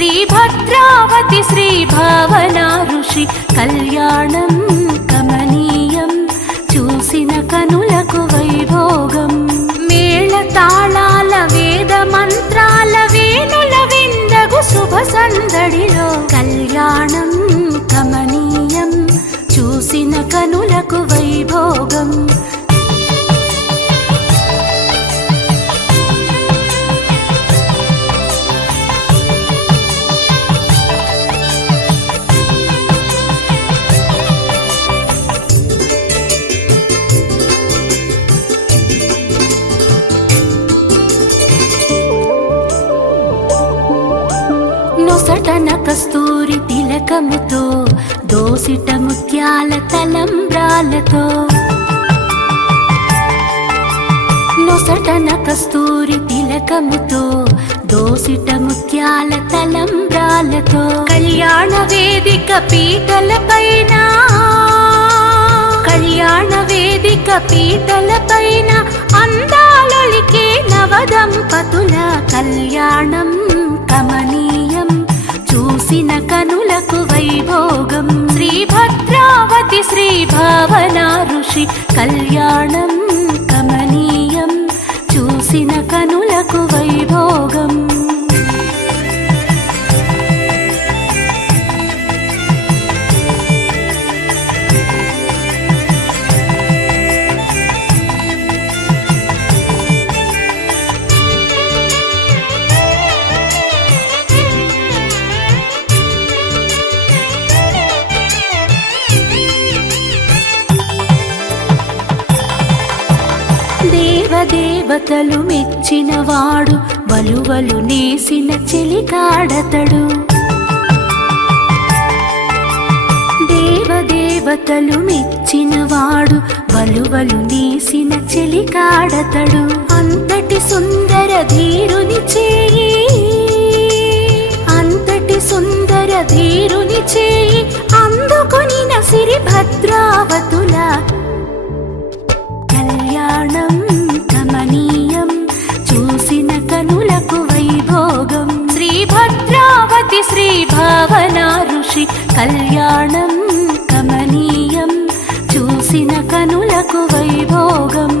శ్రీభద్రావతి శ్రీ భావనా ఋషి కళ్యాణం కమనీయం చూసిన కనులకు వైభోగం. మేళ తాళాల వేద మంత్రాల వేణుల విందగు శుభ సందడిలో కళ్యాణం కమనీయం చూసిన కనులకు వైభోగం. నొసటన కస్తూరి తిలకముతో దోసిట ముత్యాల తలంబ్రాలతో నొసటన కస్తూరి తిలకముతో దోసిట ముత్యాల తలంబ్రాలతో కళ్యాణ వేదిక పీటలపైన కళ్యాణ వేదిక పీటలపైన అందాలొలికే నవదంపతుల కళ్యాణం కమనీయం చూసిన కనులకు వైభోగం. శ్రీభద్రావతి శ్రీ భావనా ఋషి కళ్యాణం కమనీయం చూసిన కనులకు వైభోగం. దేవతలు మెచ్చినవాడు వలువలు నేసిన చెలికాడతడు. దేవతలు మెచ్చినవాడు వలువలు నేసిన చెలికాడతడు. అంతటి సుందర ధీరుని చేయి అంతటి సుందర ధీరుని చేయి అందుకొనిన సిరి భద్రావతుల కళ్యాణం కమనీయం చూసిన కనులకు వైభోగం. శ్రీభద్రావతి శ్రీ భావనా ఋషి కళ్యాణం కమనీయం చూసిన కనులకు వైభోగం.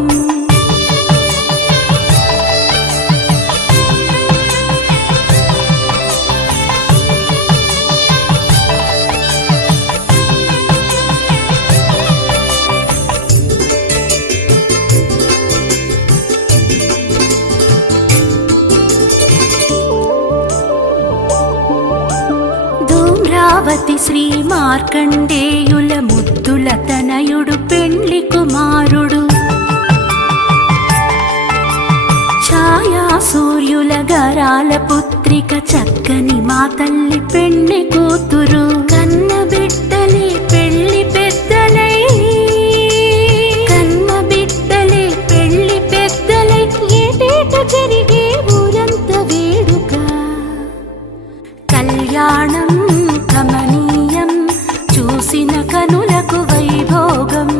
ధూమ్రావతి శ్రీ మార్కండేయుల ముద్దుల తనయుడు పెండ్లి కుమారుడు. ఛాయా సూర్యుల గరాల పుత్రిక చక్కని మా తల్లి పెండ్లి కూతురు. కన్న బిడ్డలే పెళ్లి పెద్దలై కన్న బిడ్డలే పెళ్లి పెద్దలై ఏటేట జరిగే ఊరంత వేడుక కళ్యాణం కమనీయం చూసిన కనులకు వైభోగం.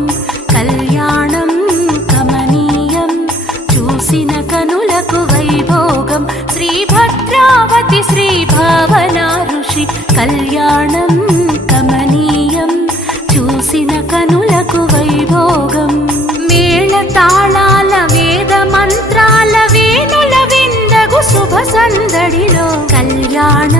కళ్యాణం కమనీయం చూసిన కనులకు వైభోగం. శ్రీభద్రావతి శ్రీ భావనా ఋషి కళ్యాణం కమనీయం చూసిన కనులకు వైభోగం. మేళ తాళాల వేద మంత్రాల వేణుల విందగు శుభ సందడిలో కళ్యాణ